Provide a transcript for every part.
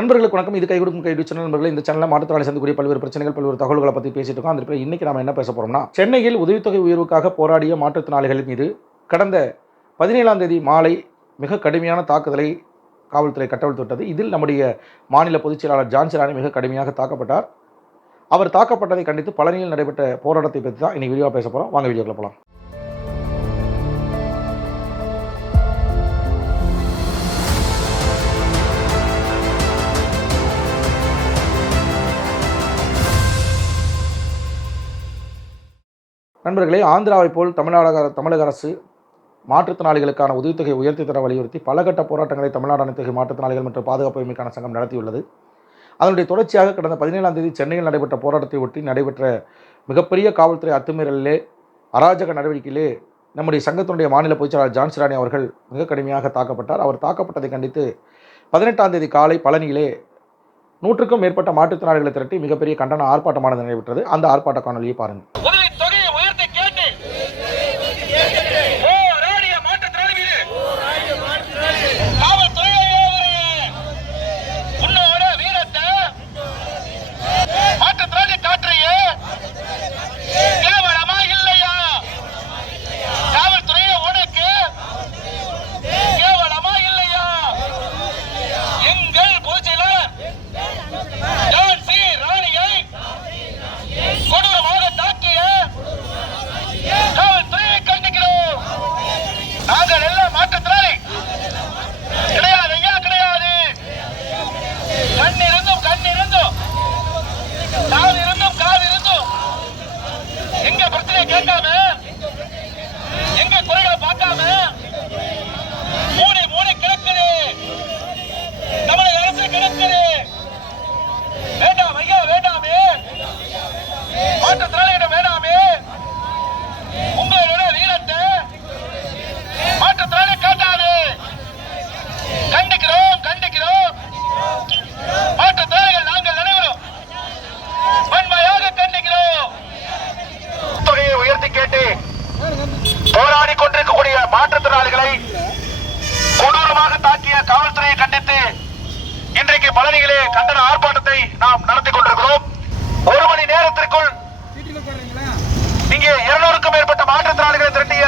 நண்பர்களுக்கு வணக்கம். இது கை கொடுக்கும் கைடு சேனல். நண்பர்களே, இந்த சேனலில் மாற்றுத்திறனாளி சந்திக்கக்கூடிய பல்வேறு பிரச்சனைகள், பல்வேறு தகவல்களை பற்றி பேசிட்டு இருக்கோம். அந்த இன்னைக்கு நாம என்ன பேச போறோம்னா, சென்னையில் உதவித்தொகை உயர்வுக்காக போராடிய மாற்றுத்திறனாளிகள் மீது கடந்த 17ஆம் தேதி மாலை மிக கடுமையான தாக்குதலை காவல்துறை கட்டவிழ்த்துவிட்டது. இதில் நம்முடைய மாநில பொதுச் செயலாளர் ஜான்சி ராணி மிக கடுமையாக தாக்கப்பட்டார். அவர் தாக்கப்பட்டதை கண்டித்து பழனியில் நடைபெற்ற போராட்டத்தை பற்றி தான் இன்னைக்கு வீடியோ பேச போறோம். வாங்க வீடியோக்குள்ள போலாம். நண்பர்களே, ஆந்திராவைப் போல் தமிழக அரசு மாற்றுத்திறனாளிகளுக்கான உதவித்தொகை உயர்த்தி தர வலியுறுத்தி பல கட்ட போராட்டங்களை தமிழ்நாடு அனைத்து மாற்றுத்திறனாளிகள் மற்றும் பாதுகாப்பு உரிமைக்கான சங்கம் நடத்தியுள்ளது. அதனுடைய தொடர்ச்சியாக கடந்த 17ஆம் தேதி சென்னையில் நடைபெற்ற போராட்டத்தை ஒட்டி நடைபெற்ற மிகப்பெரிய காவல்துறை அத்துமீறலிலே, அராஜக நடவடிக்கையிலே நம்முடைய சங்கத்தினுடைய மாநில பொதுச்செயலாளர் ஜான்சி ராணி அவர்கள் மிக கடுமையாக தாக்கப்பட்டார். அவர் தாக்கப்பட்டதை கண்டித்து 18ஆம் தேதி காலை பழனியிலே 100க்கும் மேற்பட்ட மாற்றுத்திறனாளிகளை திரட்டி மிகப்பெரிய கண்டன ஆர்ப்பாட்டமானது நடைபெற்றது. அந்த ஆர்ப்பாட்ட காணொலியை பாருங்கள். போராடி கொண்டிருக்கக்கூடிய மாற்றுத்திறனாளிகளை கொடூரமாக தாக்கிய காவல்துறையை கண்டித்து இன்றைக்கு பழனியிலே கண்டன ஆர்ப்பாட்டத்தை நாம் நடத்தி கொண்டிருக்கிறோம். ஒரு மணி நேரத்திற்குள் இங்கே 200க்கும் மேற்பட்ட மாற்றுத்திறனாளிகளை திரட்டிய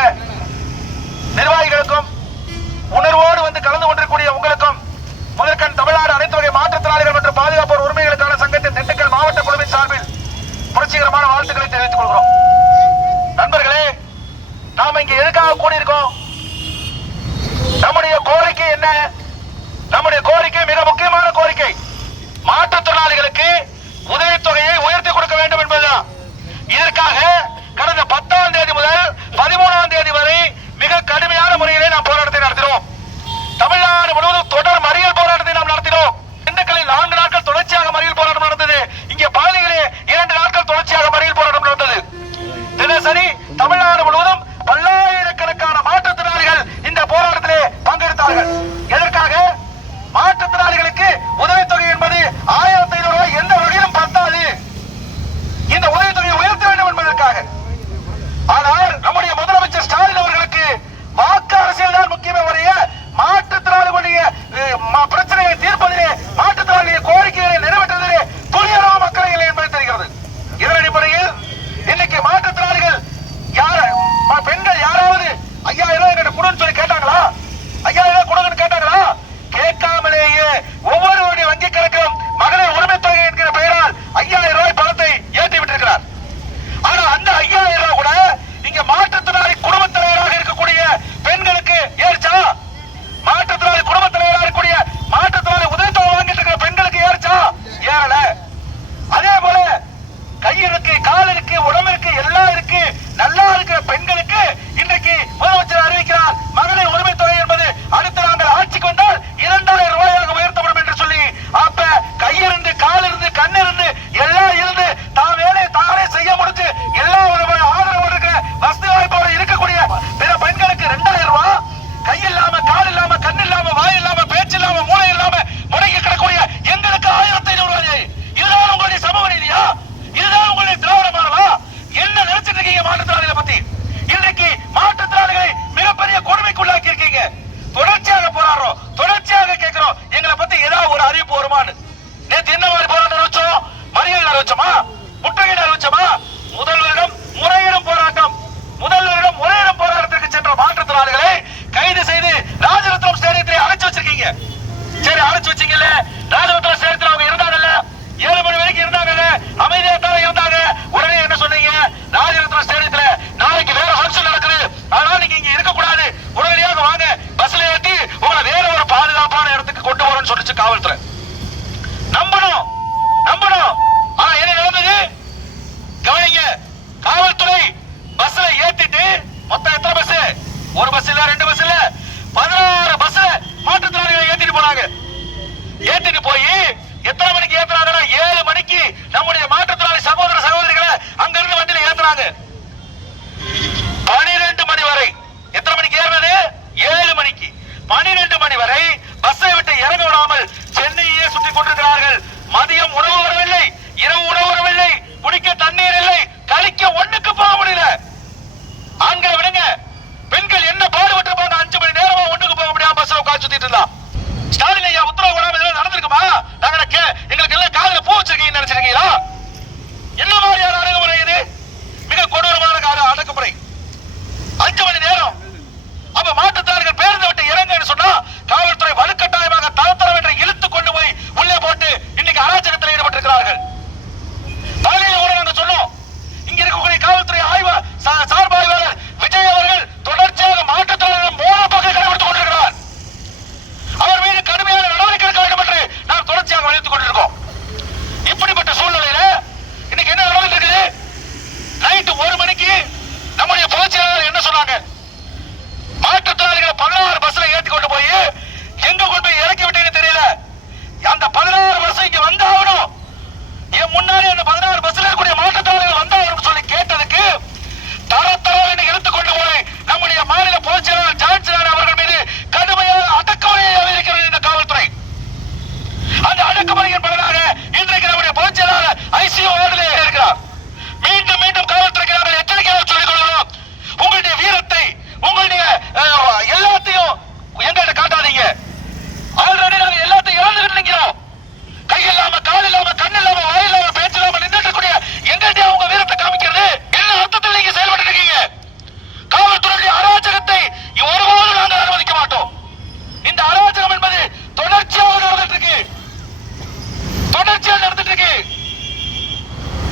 நிர்வாகிகளுக்கும் உணர்வோடு வந்து கலந்து கொண்டிருக்கூடிய உங்களுக்கும் முதற்கண் தமிழ்நாடு அனைத்து வகை மாற்றுத்திறனாளிகள் மற்றும் பாதுகாப்பு உரிமைகளுக்கான சங்கத்தின் திண்டுக்கல் மாவட்ட குழுவின் சார்பில் புரட்சிகரமான வாழ்த்துக்களை தெரிவித்துக் கொள்கிறோம். நண்பர்களே, நாம இங்க எதுக்காக கூடியிருக்கோம்? நம்முடைய கோரிக்கை என்ன? நம்முடைய கோரிக்கை மிக முக்கியமான கோரிக்கை. மாற்றுத்திறனாளிகளுக்கு உதவித்தொகையை உயர்த்தி கொடுக்க வேண்டும் என்பதுதான். இதற்காக கடந்த 10ஆம் தேதி முதல் 13ஆம் தேதி வரை மிக கடுமையான முறையிலே நாம் போராட்டத்தை நடத்தினோம். தமிழ்நாடு முழுவதும் தொடர் மறியல் போராட்டத்தை நாம் நடத்தினோம். கொடுக்கறாங்க. 12 மணி வரை எத்தனை மணிக்கு ஏறுவது? 7 மணிக்கு 12 மணி வரை பஸ்ஸை விட்டு இறங்க விடாமல் சென்னையே சுற்றி கொண்டிருக்கிறார்கள். மதியம் உணவு வரவில்லை, இரவு உணவு வரவில்லை, குடிக்க தண்ணீர் இல்லை, கழிக்க ஒண்ணுக்கு போக முடியல. ஆண்களை விடுங்க, பெண்கள் என்ன பாடுபட்டிருப்பாங்க. 5 மணி நேரமா ஒண்ணுக்கு போக முடியாம பஸ்ல உட்கார்ந்து சுத்திட்டு இருந்தா. ஸ்டாலின் ஐயா உத்தரவு போடாம இதெல்லாம் நடந்திருக்குமா? எங்களுக்கு எல்லாம் காதுல பூ வச்சிருக்கீங்கன்னு நினைச்சிருக்கீங்களா? என்ன மாதிரியான அடக்குமுறை இது? மிக கொடூரமான அடக்குமுறை. 5 மணி நேரம். அப்ப மாற்றுத்தார்கள் பேருந்து விட்டு இறங்குன்னு சொன்னா காவல்துறை வலுக்கட்டாயமாக தரத்தரம் என்று இழுத்து கொண்டு போய் உள்ளே போட்டு இன்னைக்கு அராஜகத்தில் ஈடுபட்டிருக்கிறார்கள். காலையில கூட நாங்க சொன்னோம், இங்க இருக்கக்கூடிய காவல்துறை சார்பாய்வாளர் விஜய் அவர்கள் தொடர்ச்சியாக மாற்றுத்தாரர்கள் மோனப்போக்கை கடைபிடித்துக் கொண்டிருக்கிறார். அவர் மீது கடுமையான நடவடிக்கை எடுக்க வேண்டும் என்று நாம் தொடர்ச்சியாக வலியுறுத்திக் கொண்டிருக்கோம். இப்படிப்பட்ட சூழ்நிலையில இன்னைக்கு என்ன நடந்துட்டு இருக்குது? நைட்டு 1 மணிக்கு நம்முடைய பொதுச் செயலாளர் என்ன சொன்னாங்க? மாற்றுத்திறனாளிகளை 16 பஸ்ல ஏற்றி கொண்டு போய் எங்க கொண்டு போய் இறக்கி விட்டீங்கன்னு தெரியல. அந்த 16 பஸ் இங்க வந்தாகணும், என் முன்னாடி அந்த 16 பஸ்ல இருக்கக்கூடிய மாற்றுத்திறனாளிகள் வந்தாகணும் சொல்லி கேட்டதுக்கு தரத்தரம் எடுத்துக் கொண்டு போய் நம்முடைய மாநில பொதுச் செயலாளர் ஜான்சன் அவர்கள் மீது கடுமையாக அடக்குமுறையாக இருக்கிறது இந்த காவல்துறை. அந்த அடக்குமுறையின் பலனாக இன்றைக்கு நம்முடைய பொதுச் செயலாளர் ஐசியூ வார்டிலே இருக்கிறார். மீண்டும் மீண்டும் காவல்துறைக்கு நாங்கள் எச்சரிக்கையாக சொல்லிக் கொள்கிறோம், உங்களுடைய வீரத்தை, உங்களுடைய எல்லாத்தையும் எங்கிட்ட காட்டாதீங்க. ஆல்ரெடி நாங்க எல்லாத்தையும் இழந்துகிட்டு நிக்கிறோம். கை இல்லாம, கால் இல்லாம, கண் இல்லாம, வாய் இல்லாம, பேச்சு இல்லாம நின்றுட்டு கூடிய எங்கிட்ட உங்க வீரத்தை காமிக்கிறது என்ன அர்த்தத்தில் நீங்க செயல்பட்டு இருக்கீங்க? காவல்துறையுடைய அராஜகத்தை ஒருபோதும் நாங்கள் அனுமதிக்க மாட்டோம். இந்த அராஜகம் என்பது தொடர்ச்சியாக நடந்துட்டு இருக்கு, தொடர்ச்சியாக நடந்துட்டு இருக்கு.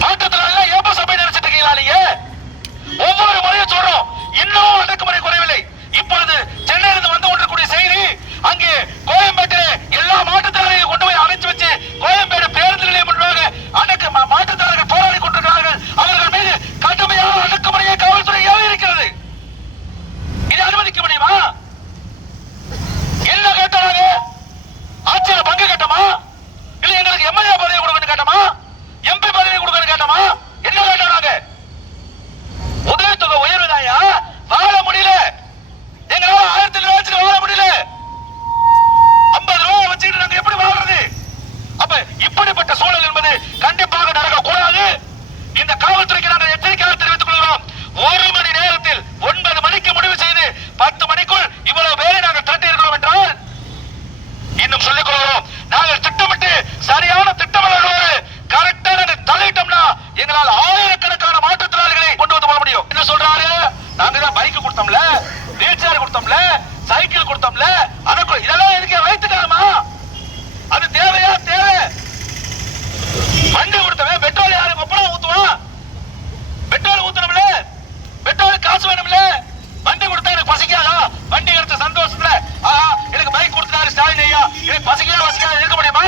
மாற்றத்தினால ஏப்ப சபை நினைச்சிட்டு இருக்கீங்களா நீங்க? ஒவ்வொரு முறையும் சொல்றோம், இன்னும் அடக்குமுறை குறையவில்லை. இப்பொழுது சென்னையிலிருந்து வந்து கொண்டிருக்கூடிய செய்தி, அங்கே கோயம்பேட்டில் எல்லா மாற்றுத்திறனாளிகளையும் கொண்டு போய் அடைச்சு வச்சு கோயம்பேடு பேருந்து நிலையம் முன்பாக மாற்றுத்திறனாளிகள் போராடி கொண்டிருக்கிறார்கள். அவர்கள் மீது கடுமையான அடக்குமுறையை காவல்துறை ஏவி இருக்கிறது. இதை அனுமதிக்க முடியுமா? என்ன கேட்டாங்க? ஆட்சியில பங்கு கேட்டமா? இல்ல எங்களுக்கு எம்எல்ஏ பதவி கொடுக்கணும் கேட்டமா? எம்பி பதவி கொடுக்கணும் கேட்டமா? என்ன கேட்டாங்க? உதவித்தொகை உயர்வுதாயா? வாழ முடியல, எங்களால 1000 ரூபாய் வாழ முடியல. 50 ரூபாய் வச்சுக்கிட்டு நாங்க எப்படி வாழ்றது? அப்ப இப்படிப்பட்ட சூழல் என்பது கண்டிப்பாக நடக்கக்கூடாது. இந்த காவல்துறைக்கு நாங்கள் எச்சரிக்கையாக தெரிவித்துக் கொள்கிறோம். 1 மணி நேரத்தில் 9 மணிக்கு முடிவு செய்து 10 மணிக்குள் இவ்வளவு பேரை நாங்கள் திரட்டி இருக்கிறோம் என்றால் இன்னும் சொல்லிக் கொள்கிறோம், நாங்கள் திட்டமிட்டு சரியான திட்டமிடலோடு கரெக்டான தலையிட்டோம்னா எங்களால் ஆயிரக்கணக்கான மாற்றுத்திறனாளிகளை கொண்டு வந்து போட முடியும். என்ன சொல்றாரு? நாங்க தான் பைக் கொடுத்தோம்ல, வீல் சேர் கொடுத்தோம்ல, சைக்கிள் கொடுத்தோம்ல, இதெல்லாம் எதுக்கு வைத்துக்காரமா? அது தேவையா? தேவை. வண்டி கொடுத்தவன் பெட்ரோல் யாரு ஒப்பனம் ஊத்துவான்? பெட்ரோல் ஊத்தணும்ல, பெட்ரோல் காசு வேணும்ல. வண்டி கொடுத்தா எனக்கு பசிக்காதா? வண்டி எடுத்த சந்தோஷத்துல எனக்கு பைக் கொடுத்தாரு ஸ்டாலின் ஐயா, எனக்கு பசிக்காத இருக்க முடியுமா?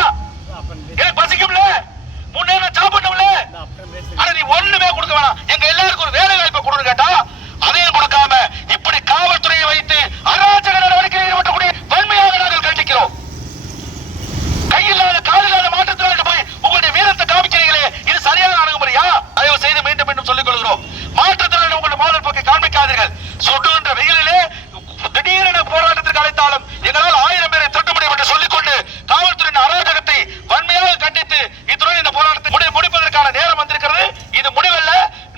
எனக்கு பசிக்கும்ல, 3 நேரம் சாப்பிடணும்ல. ஆனா நீ ஒண்ணுமே கொடுக்க வேணாம், எங்க எல்லாருக்கும் ஒரு வேலை வாய்ப்பை கொடுன்னு கேட்டா அதையும் கொடுக்காம இப்படி காவல்துறையை வைத்து அராஜக நடவடிக்கையில் ஈடுபடக்கூடிய வன்மையாக நாங்கள் கண்டிக்கிறோம். கையில்லாத காலில்லாத மாற்றத்தினால போய் உங்களுடைய வீரத்தை காமிக்கிறீங்களே, இது சரியான அணுகுமுறையா? தயவு செய்து மீண்டும் மீண்டும் சொல்லிக் கொள்கிறோம், மாற்றத்தினால உங்களுடைய மோதல் போக்கை காண்பிக்காதீர்கள். சுடுகின்ற வெயிலிலே திடீரென போராட்டத்திற்கு அழைத்தாலும் எங்களால் 1000 பேரை திரட்ட முடியும் என்று சொல்லிக்கொண்டு காவல்துறையின் அராஜகத்தை வன்மையாக கண்டித்து இத்துடன் இந்த போராட்டத்தை முடிப்பதற்கான நேரம் வந்திருக்கிறது. இது முடிவல்ல.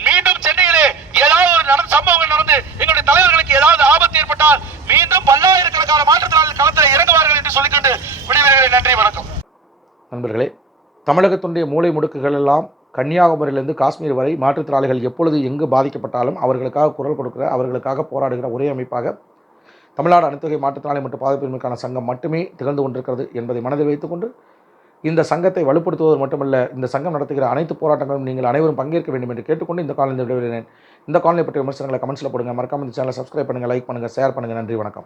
மீண்டும் சென்னையிலே ஏதாவது ஒரு சம்பவங்கள் நடந்து எங்களுடைய தலைவர்களுக்கு ஏதாவது ஆபத்து ஏற்பட்டால் மீண்டும் பல்லாயிரக்கணக்கான மாற்றுத்திறனாளிகள் களத்தில் இறங்குவார்கள் என்று சொல்லிக்கொண்டு விடைபெறுகிறேன். நன்றி, வணக்கம். நண்பர்களே, தமிழகத்தினுடைய மூலை முடுக்குகள் எல்லாம் கன்னியாகுமரியிலிருந்து காஷ்மீர் வரை மாற்றுத்திறனாளிகள் எப்பொழுது எங்கு பாதிக்கப்பட்டாலும் அவர்களுக்காக குரல் கொடுக்கிற, அவர்களுக்காக போராடுகிற ஒரே அமைப்பாக தமிழ்நாடு அனைத்துவகை மாற்றுத்திறனாளி மற்றும் பாதிப்பின்மைக்கான சங்கம் மட்டுமே திகழ்ந்து கொண்டிருக்கிறது என்பதை மனதில் வைத்துக்கொண்டு இந்த சங்கத்தை வலுப்படுத்துவது மட்டுமல்ல, இந்த சங்கம் நடத்துகிற அனைத்து போராட்டங்களும் நீங்கள் அனைவரும் பங்கேற்க வேண்டும் என்று கேட்டுக்கொண்டு இந்த காலையில் விடைபெறுகிறேன். இந்த காலையை பற்றிய விமர்சனங்களை கமெண்ட்ஸில் போடுங்க. மறக்காம இந்த சேனலை சப்ஸ்கிரைப் பண்ணுங்கள், லைக் பண்ணுங்கள், ஷேர் பண்ணுங்கள். நன்றி, வணக்கம்.